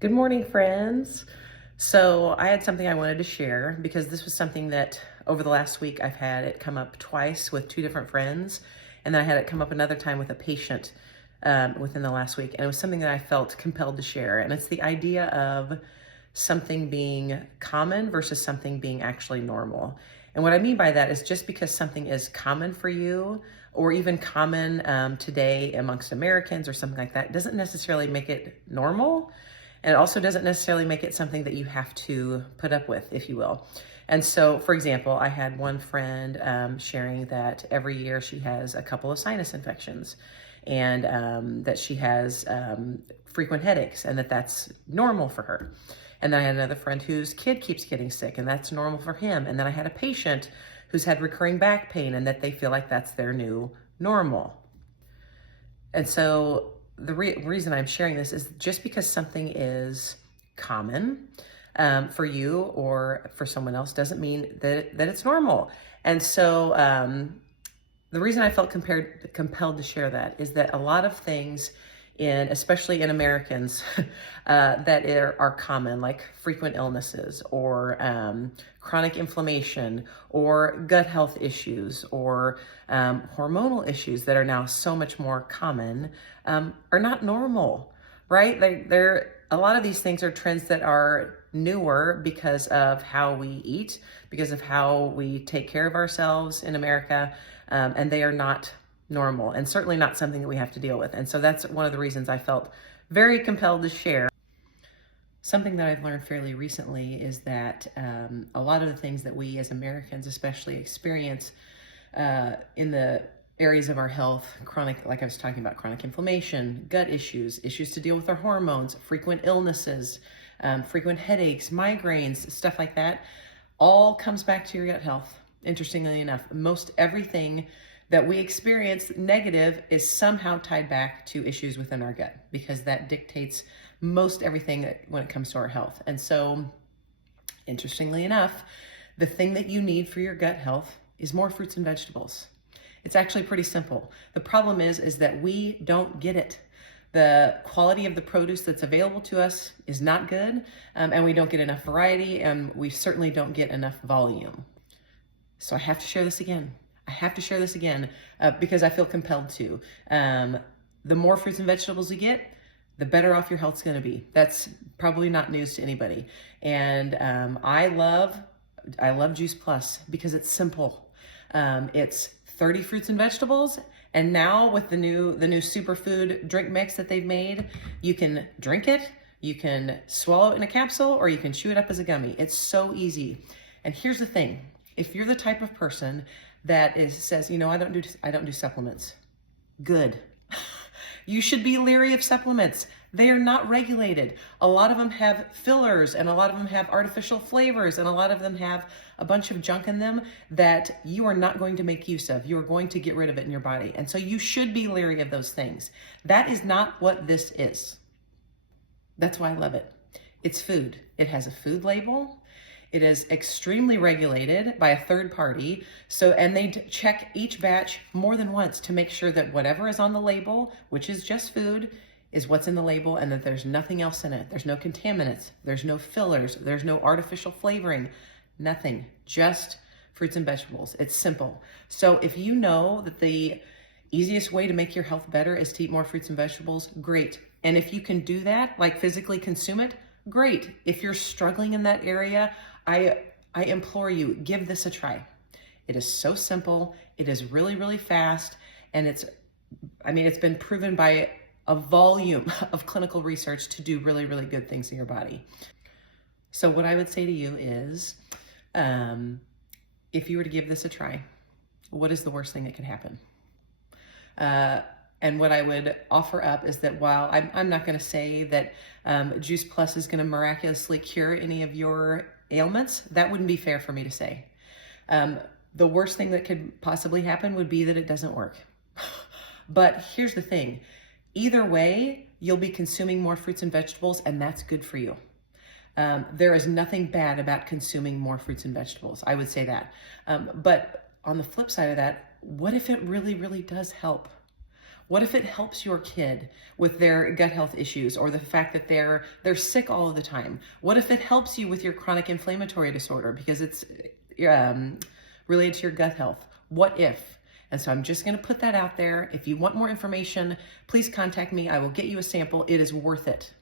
Good morning, friends. So I had something I wanted to share because this was something that over the last week I've had it come up twice with two different friends, and then I had it come up another time with a patient within the last week, and it was something that I felt compelled to share, and it's the idea of something being common versus something being actually normal. And what I mean by that is just because something is common for you or even common today amongst Americans or something like that doesn't necessarily make it normal. And it also doesn't necessarily make it something that you have to put up with, if you will. And so, for example, I had one friend sharing that every year she has a couple of sinus infections and that she has frequent headaches and that that's normal for her. And then I had another friend whose kid keeps getting sick and that's normal for him. And then I had a patient who's had recurring back pain and that they feel like that's their new normal. And so the reason I'm sharing this is just because something is common for you or for someone else doesn't mean that it's normal. And so the reason I felt compelled to share that is that a lot of things especially in Americans, that are common, like frequent illnesses or chronic inflammation or gut health issues or hormonal issues that are now so much more common, are not normal, right? A lot of these things are trends that are newer because of how we eat, because of how we take care of ourselves in America, and they are not normal and certainly not something that we have to deal with. And so that's one of the reasons I felt very compelled to share. Something that I've learned fairly recently is that a lot of the things that we as Americans especially experience in the areas of our health, like I was talking about, chronic inflammation, gut issues to deal with our hormones, frequent illnesses, frequent headaches, migraines, stuff like that, all comes back to your gut health. Interestingly enough, most everything that we experience negative is somehow tied back to issues within our gut because that dictates most everything when it comes to our health. And so, interestingly enough, the thing that you need for your gut health is more fruits and vegetables. It's actually pretty simple. The problem is that we don't get it. The quality of the produce that's available to us is not good, and we don't get enough variety, and we certainly don't get enough volume. So I have to share this again. Because I feel compelled to. The more fruits and vegetables you get, the better off your health's going to be. That's probably not news to anybody. And I love Juice Plus because it's simple. It's 30 fruits and vegetables, and now with the new superfood drink mix that they've made, you can drink it, you can swallow it in a capsule, or you can chew it up as a gummy. It's so easy. And here's the thing: if you're the type of person that says, I don't do supplements, good. You should be leery of supplements. They are not regulated. A lot of them have fillers and a lot of them have artificial flavors and a lot of them have a bunch of junk in them that you are not going to make use of. You are going to get rid of it in your body. And so you should be leery of those things. That is not what this is. That's why I love it. It's food. It has a food label. It is extremely regulated by a third party. And they check each batch more than once to make sure that whatever is on the label, which is just food, is what's in the label and that there's nothing else in it. There's no contaminants, there's no fillers, there's no artificial flavoring, nothing, just fruits and vegetables. It's simple. So if you know that the easiest way to make your health better is to eat more fruits and vegetables, great. And if you can do that, like physically consume it, great. If you're struggling in that area, I implore you, give this a try. It is so simple. It is really, really fast. And it's been proven by a volume of clinical research to do really, really good things in your body. So what I would say to you is, if you were to give this a try, what is the worst thing that could happen? And what I would offer up is that while I'm not going to say that Juice Plus is going to miraculously cure any of your ailments, that wouldn't be fair for me to say. The worst thing that could possibly happen would be that it doesn't work. But here's the thing. Either way, you'll be consuming more fruits and vegetables, and that's good for you. There is nothing bad about consuming more fruits and vegetables. I would say that. But on the flip side of that, what if it really, really does help? What if it helps your kid with their gut health issues or the fact that they're sick all of the time? What if it helps you with your chronic inflammatory disorder because it's related to your gut health? What if? And so I'm just going to put that out there. If you want more information, please contact me. I will get you a sample. It is worth it.